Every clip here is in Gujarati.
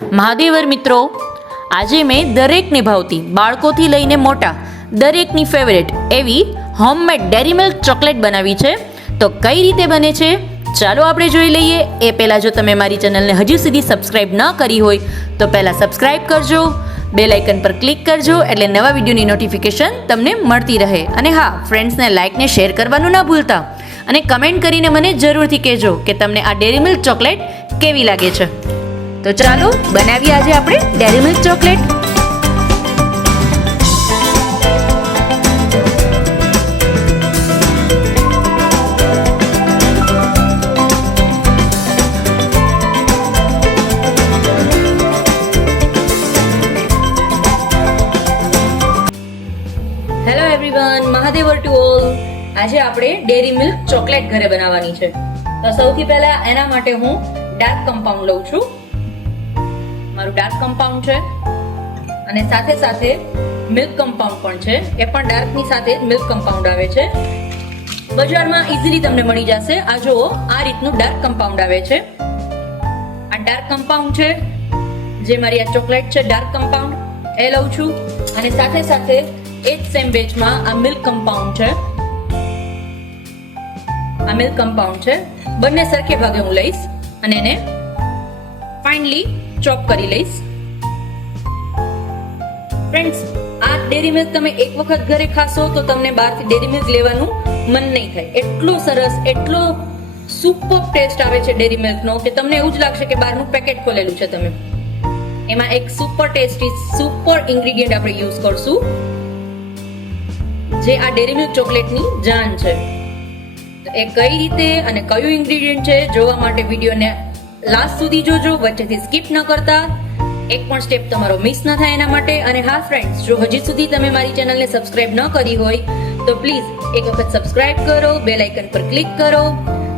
મહાદેવર મિત્રો, આજે મેં દરેકને ભાવતી બાળકોથી લઈને મોટા દરેકની ફેવરેટ એવી હોમમેડ ડેરી મિલ્ક ચોકલેટ બનાવી છે. તો કઈ રીતે બને છે ચાલો આપણે જોઈ લઈએ. એ પહેલાં જો તમે મારી ચેનલને હજુ સુધી સબસ્ક્રાઈબ ન કરી હોય તો પહેલાં સબસ્ક્રાઈબ કરજો, બેલ આઇકન પર ક્લિક કરજો એટલે નવા વિડીયોની નોટિફિકેશન તમને મળતી રહે. અને હા, ફ્રેન્ડ્સને લાઇક ને શેર કરવાનું ના ભૂલતા. અને કમેન્ટ કરીને મને જરૂરથી કહેજો કે તમને આ ડેરી મિલ્ક ચોકલેટ કેવી લાગે છે. તો ચાલો બનાવીએ આજે આપણે Dairy Milk chocolate. Hello everyone, મહાદેવર ટુ ઓલ. આજે આપણે ડેરી મિલ્ક ચોકલેટ ઘરે બનાવવાની છે. તો સૌથી પહેલા એના માટે હું ડાર્ક કમ્પાઉન્ડ લઉં છું. મારું ડાર્ક કમ્પાઉન્ડ છે અને સાથે સાથે મિલ્ક કમ્પાઉન્ડ પણ છે. એ પણ ડાર્કની સાથે મિલ્ક કમ્પાઉન્ડ આવે છે. બજારમાં ઇઝીલી તમને મળી જશે. આ જુઓ, આ રીતનું ડાર્ક કમ્પાઉન્ડ આવે છે. આ ડાર્ક કમ્પાઉન્ડ છે, જે મારી આ ચોકલેટ છે ડાર્ક કમ્પાઉન્ડ, એ લઉં છું. અને સાથે સાથે એ જ સેમ બેચમાં આ મિલ્ક કમ્પાઉન્ડ છે. આ મિલ્ક કમ્પાઉન્ડ છે. બંને સરખે ભાગે હું લઈશ અને એને ફાઇનલી ચોપ કરી લઈશ. ફ્રેન્ડ્સ, આ ડેરી મિલ્ક તમે એક વખત ઘરે ખાશો તો તમને બહારથી ડેરી મિલ્ક લેવાનું મન નહીં થાય. એટલો સરસ, એટલો સુપર ટેસ્ટ આવે છે ડેરી મિલ્કનો કે તમને એવું જ લાગશે કે બહારનું પેકેટ ખોલેલું છે તમે. એમાં એક સુપર ટેસ્ટી સુપર ઇન્ગ્રેડિયન્ટ આપણે યુઝ કરશું, જે આ ડેરી મિલ્ક ચોકલેટની જાન છે. તો એ કઈ રીતે અને કયું ઇન્ગ્રેડિયન્ટ છે જોવા માટે વિડીયોને લાસ્ટ સુધી જોજો, વચ્ચેથી સ્કીપ ન કરતા. એક પણ સ્ટેપ તમારો મિસ ન થાય એના માટે. અને હા ફ્રેન્ડ્સ, જો હજી સુધી તમે મારી ચેનલને સબસ્ક્રાઇબ ન કરી હોય તો પ્લીઝ એક વખત સબસ્ક્રાઇબ કરો, બેલ આઇકન પર ક્લિક કરો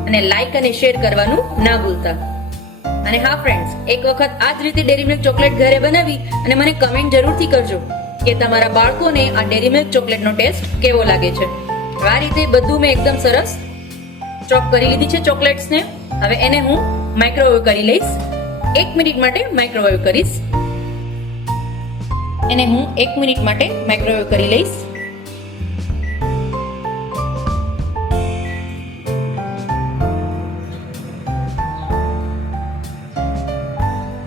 અને લાઇક અને શેર કરવાનું ના ભૂલતા. અને હા ફ્રેન્ડ્સ, એક વખત આ જ રીતે ડેરી મિલ્ક ચોકલેટ ઘરે બનાવી અને મને કમેન્ટ જરૂરથી કરજો કે તમારા બાળકોને આ ડેરી મિલ્ક ચોકલેટનો ટેસ્ટ કેવો લાગે છે. આ રીતે બધું મેં એકદમ સરસ ચોપ કરી લીધી છે ચોકલેટ્સને. હવે એને હું માઇક્રોવેવ કરી લઈશ. 1 મિનિટ માટે માઇક્રોવેવ કરીશ. એને હું 1 મિનિટ માટે માઇક્રોવેવ કરી લઈશ.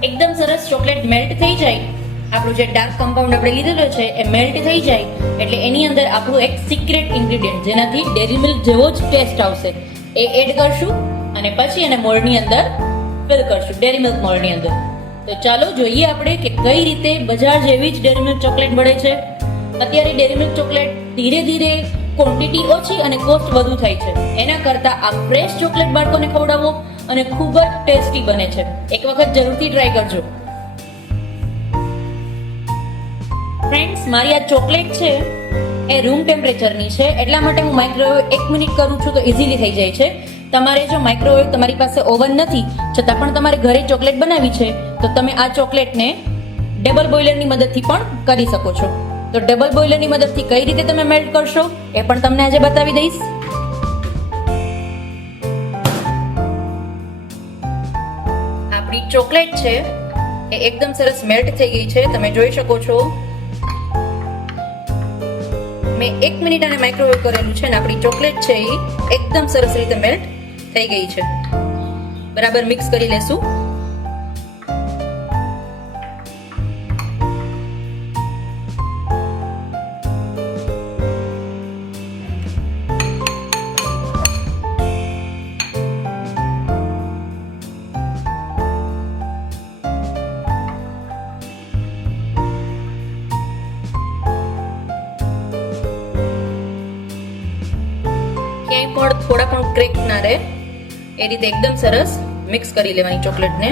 એકદમ સરસ ચોકલેટ મેલ્ટ થઈ જાય, આપણું જે ડાર્ક કમ્પાઉન્ડ આપણે લીધેલો છે એ મેલ્ટ થઈ જાય એટલે એની અંદર આપણું એક સિક્રેટ ઇન્ગ્રેડિયન્ટ, જેનાથી ડેરી મિલ્ક જેવો જ ટેસ્ટ આવશે, એ એડ કરશું અને પછી એને મોલ્ડની અંદર ફિલ કરશું, ડેરી મિલ્ક મોલ્ડની અંદર. તો ચાલો જોઈએ આપણે કે કઈ રીતે બજાર જેવી જ ડેરી મિલ્ક ચોકલેટ મળે છે. અત્યારે ડેરી મિલ્ક ચોકલેટ ધીરે ધીરે ક્વોન્ટિટી ઓછી અને કોસ્ટ વધુ થાય છે. એના કરતાં આ ફ્રેશ ચોકલેટ બાળકોને ખવડાવો અને ખૂબ જ ટેસ્ટી બને છે. એક વખત જરૂરથી ટ્રાય કરજો. ફ્રેન્ડ્સ, મારી આ ચોકલેટ છે એ રૂમ ટેમ્પરેચરની છે, એટલા માટે હું માઇક્રોવેવ 1 મિનિટ કરું છું તો ઇઝીલી થઈ જાય છે. તમારે જો માઇક્રોવેવ, તમારી પાસે ઓવન નથી છતાં પણ તમારે ઘરે ચોકલેટ બનાવી છે તો તમે આ ચોકલેટને ડબલ બોઇલરની મદદથી પણ કરી શકો છો. તો ડબલ બોઇલરની મદદથી કઈ રીતે તમે મેલ્ટ કરશો એ પણ તમને આજે બતાવી દઈશ. આપણી ચોકલેટ છે એ એકદમ સરસ મેલ્ટ થઈ ગઈ છે, તમે જોઈ શકો છો. મેં 1 મિનિટ આને માઇક્રોવેવ કરેલું છે અને આપણી ચોકલેટ છે એ એકદમ સરસ રીતે મેલ્ટ થઈ ગઈ છે. બરાબર મિક્સ કરી લેશું. ક્યાંય પણ થોડા પણ ક્રેક ના રહે એ રીતે એકદમ સરસ મિક્સ કરી લેવાની ચોકલેટને.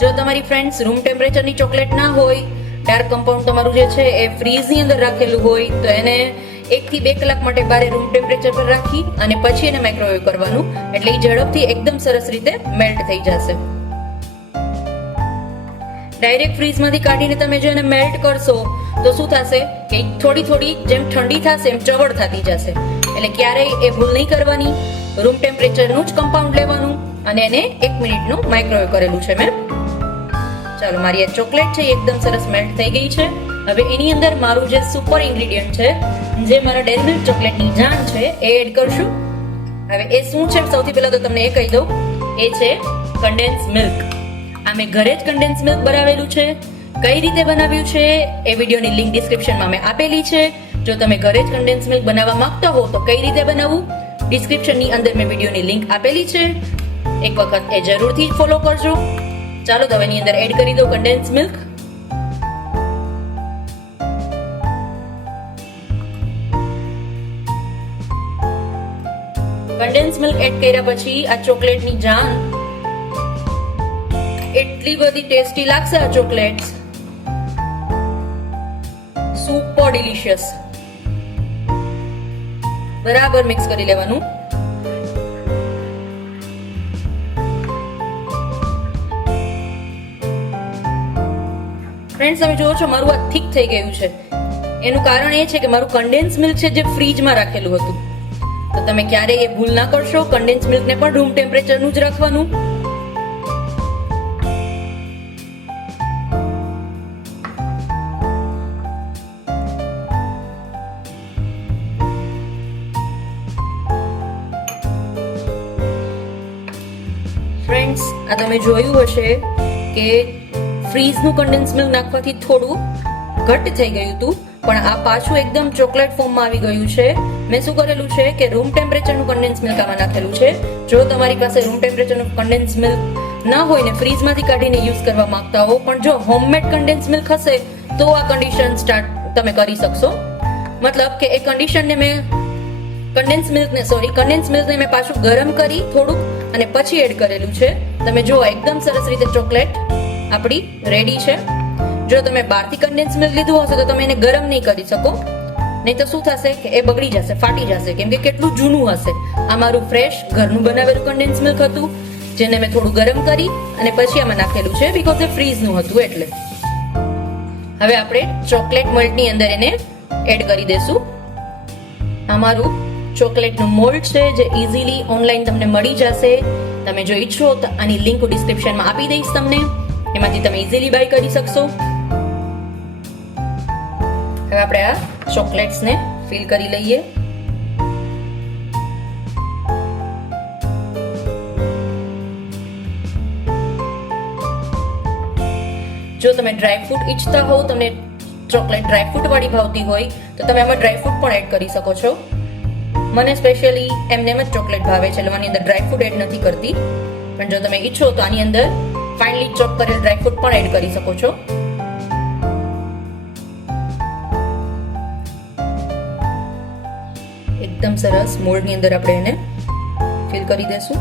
જો તમારી ફ્રેન્ડ્સ રૂમ ટેમ્પરેચરની ચોકલેટ ના હોય, ડાર્ક કમ્પાઉન્ડ તમારું જે છે એ ફ્રીઝની અંદર રાખેલું હોય તો એને 1 થી 2 કલાક માટે બારે રૂમ ટેમ્પરેચર પર રાખી અને પછી એને માઇક્રોવેવ કરવાનું, એટલે એ ઝડપથી એકદમ સરસ રીતે મેલ્ટ થઈ જશે. ડાયરેક્ટ ફ્રીઝમાંથી કાઢીને તમે જો એને મેલ્ટ કરશો તો શું થશે કે થોડી થોડી જેમ ઠંડી થશે એમ ચવડ થતી જશે. એટલે ક્યારેય એ ભૂલ નહીં કરવાની. રૂમ ટેમ્પરેચરનું જ કમ્પાઉન્ડ લેવાનું અને એને 1 મિનિટનું માઇક્રોવેવ કરેલું છે મેં. ચાલો, મારી આ ચોકલેટ છે એ એકદમ સરસ મેલ્ટ થઈ ગઈ છે. હવે એની અંદર મારું જે સુપર ઇન્ગ્રેડિયન્ટ છે, જે મારા ડેરી મિલ્ક ચોકલેટની જાન છે, એ એડ કરશું. હવે એ શું છે સૌથી પહેલા તો તમને એ કહી દઉં, એ છે કન્ડેન્સ મિલ્ક. આ મેં ઘરે જ કન્ડેન્સ મિલ્ક બનાવેલું છે. કઈ રીતે બનાવ્યું છે એ વિડીયોની લિંક ડિસ્ક્રિપ્શનમાં મેં આપેલી છે. જો તમે ઘરે જ કન્ડેન્સ મિલ્ક બનાવવા માંગતા હો તો કઈ રીતે બનાવવું, ડિસ્ક્રિપ્શનની અંદર મેં વિડીયોની લિંક આપેલી છે. એક વખત એ જરૂરથી ફોલો કરજો. ચાલો તો એની અંદર એડ કરી દો condensed milk. Condensed milk add કર્યા પછી આ ચોકલેટની જાન એટલી બધી ટેસ્ટી લાગશે. આ ચોકલેટ્સ સુપર ડિલિશિયસ. બરાબર મિક્સ કરી લેવાનું. ફ્રેન્ડ્સ, તમે જોવો છો મારું આ થીક થઈ ગયું છે. એનું કારણ એ છે કે મારું કન્ડેન્સ મિલ્ક છે જે ફ્રીજમાં રાખેલું હતું. તો તમે ક્યારેય એ ભૂલ ના કરશો. કન્ડેન્સ મિલ્કને પણ રૂમ ટેમ્પરેચરનું જ રાખવાનું. ફ્રેન્ડ્સ, આ તમે જોયું હશે કે ફ્રીઝનું કન્ડેન્સ મિલ્ક નાખવાથી થોડું ઘટ્ટ થઈ ગયું હતું, પણ આ પાછું એકદમ ચોકલેટ ફોર્મમાં આવી ગયું છે. મેં શું કરેલું છે કે રૂમ ટેમ્પરેચરનું કન્ડેન્સ મિલ્ક આમાં નાખેલું છે. જો તમારી પાસે રૂમ ટેમ્પરેચરનું કન્ડેન્સ મિલ્ક ના હોય ને ફ્રીઝમાંથી કાઢીને યુઝ કરવા માંગતા હો, પણ જો હોમમેડ કન્ડેન્સ મિલ્ક હશે તો આ કન્ડિશન સ્ટાર્ટ તમે કરી શકશો. મતલબ કે એ કન્ડિશનને મેં કન્ડેન્સ મિલ્કને મેં પાછું ગરમ કરી થોડુંક અને પછી એડ કરેલું છે. તમે જો એકદમ સરસ રીતે ચોકલેટ આપણી રેડી છે. જો તમે બહારથી કન્ડેન્સ મિલ્ક લીધું હશે તો તમે એને ગરમ નહીં કરી શકો, નહીં તો શું થશે કે એ બગડી જશે, ફાટી જશે, કેમ કે કેટલું જૂનું હશે. આ મારું ફ્રેશ ઘરનું બનાવેલું કન્ડેન્સ મિલ્ક હતું, જેને મેં થોડું ગરમ કરી અને પછી આમાં નાખેલું છે, બીકોઝ એ ફ્રીઝનું હતું એટલે. હવે આપણે ચોકલેટ મોલ્ડની અંદર એને એડ કરી દેશું. આ મારું ચોકલેટનું મોલ્ડ છે જે ઇઝીલી ઓનલાઈન તમને મળી જશે. તમે જો ઈચ્છો તો આની લિંક ડિસ્ક્રિપ્શનમાં આપી દઈશ તમને, એમાંથી તમે ઇઝીલી બાય કરી શકશો. હવે આપણે આ ચોકલેટ્સને ફિલ કરી લઈએ. જો તમે ડ્રાયફ્રૂટ ઈચ્છતા હોવ, તમને ચોકલેટ ડ્રાયફ્રૂટ વાળી ભાવતી હોય તો તમે આમાં ડ્રાયફ્રૂટ પણ એડ કરી શકો છો. મને સ્પેશિયલી એમને જ ચોકલેટ ભાવે છે, એટલે આની અંદર ડ્રાયફ્રૂટ એડ નથી કરતી. પણ જો તમે ઈચ્છો તો આની અંદર ફાઇનલી ચોપ કરેલ ડ્રાયફ્રૂટ પણ એડ કરી શકો છો. એકદમ સરસ મોલ્ડની અંદર આપણે એને ફિલ કરી દેશું.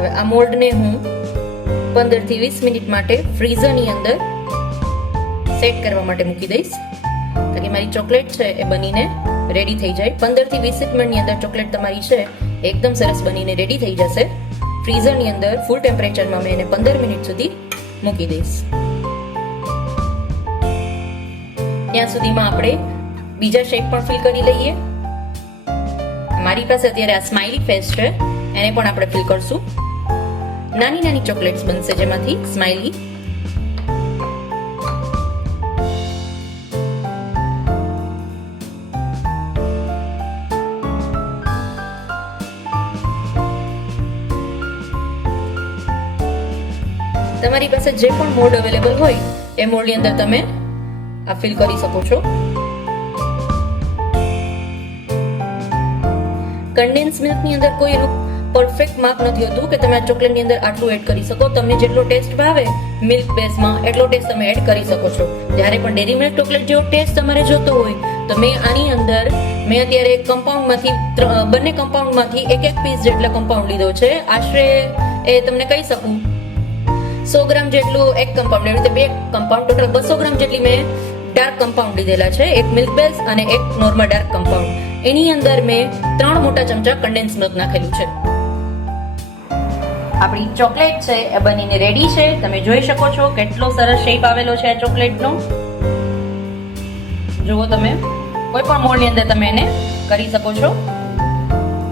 હવે આ મોલ્ડને હું 15 થી 20 મિનિટ માટે ફ્રીઝરની અંદર સેટ કરવા માટે મૂકી દઈશ, તાકી મારી ચોકલેટ છે એ બનીને રેડી થઈ જાય. 15 થી 20 મિનિટની અંદર ચોકલેટ તમારી છે એકદમ સરસ બનીને રેડી થઈ જશે. ફ્રીઝરની અંદર ફૂલ ટેમ્પરેચરમાં મેં એને 15 મિનિટ સુધી મૂકી દઈશ. ત્યાં સુધીમાં આપણે બીજા શેપ પણ ફિલ કરી લઈએ. મારી પાસે અત્યારે આ સ્માઇલી ફેસ છે, એને પણ આપણે ફિલ કરશું. નાની નાની ચોકલેટ્સ બનશે જેમાંથી સ્માઇલી. તમારી પાસે જે પણ મોલ્ડ અવેલેબલ હોય એ મોલ્ડની અંદર તમે આ ફિલ કરી શકો છો. કન્ડેન્સ મિલ્કની અંદર કોઈ એનું પરફેક્ટ માપ નથી હોતું કે તમે આ ચોકલેટની અંદર આટલું એડ કરી શકો. તમને જેટલો ટેસ્ટ ભાવે મિલ્ક બેઝમાં એટલો ટેસ્ટ તમે એડ કરી શકો છો. જ્યારે પણ ડેરી મિલ્ક ચોકલેટ જેવો ટેસ્ટ તમારે જોતો હોય તો મેં આની અંદર અત્યારે કમ્પાઉન્ડમાંથી બંને કમ્પાઉન્ડમાંથી એક પીસ જેટલા કમ્પાઉન્ડ લીધો છે. આશરે એ તમને કહી શકું 100 ગ્રામ જેટલું એક કમ્પાઉન્ડ, એવી રીતે 2 કમ્પાઉન્ડ, ટોટલ 200 ગ્રામ જેટલી મેં ડાર્ક કમ્પાઉન્ડ લીધેલા છે, એક મિલ્ક બેઝ અને એક નોર્મલ ડાર્ક કમ્પાઉન્ડ. એની અંદર મેં 3 મોટા ચમચા કન્ડેન્સ મિલ્ક નાખેલું છે. આપણી ચોકલેટ છે એ બનીને રેડી છે. તમે જોઈ શકો છો કેટલો સરસ શેપ આવેલો છે આ ચોકલેટનો. જુઓ તમે, કોઈ પણ મોલ્ડની અંદર તમે એને કરી શકો છો.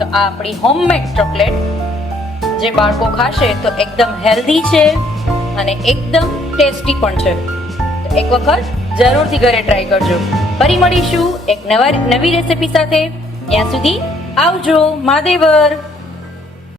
તો આ આપણી હોમમેડ ચોકલેટ જે બાળકો ખાશે તો એકદમ હેલ્ધી છે અને એકદમ ટેસ્ટી પણ છે. તો એક વખત જરૂરથી ઘરે ટ્રાય કરજો. ફરી મળીશું એક નવી રેસિપી સાથે. ત્યાં સુધી આવજો. મહાદેવર.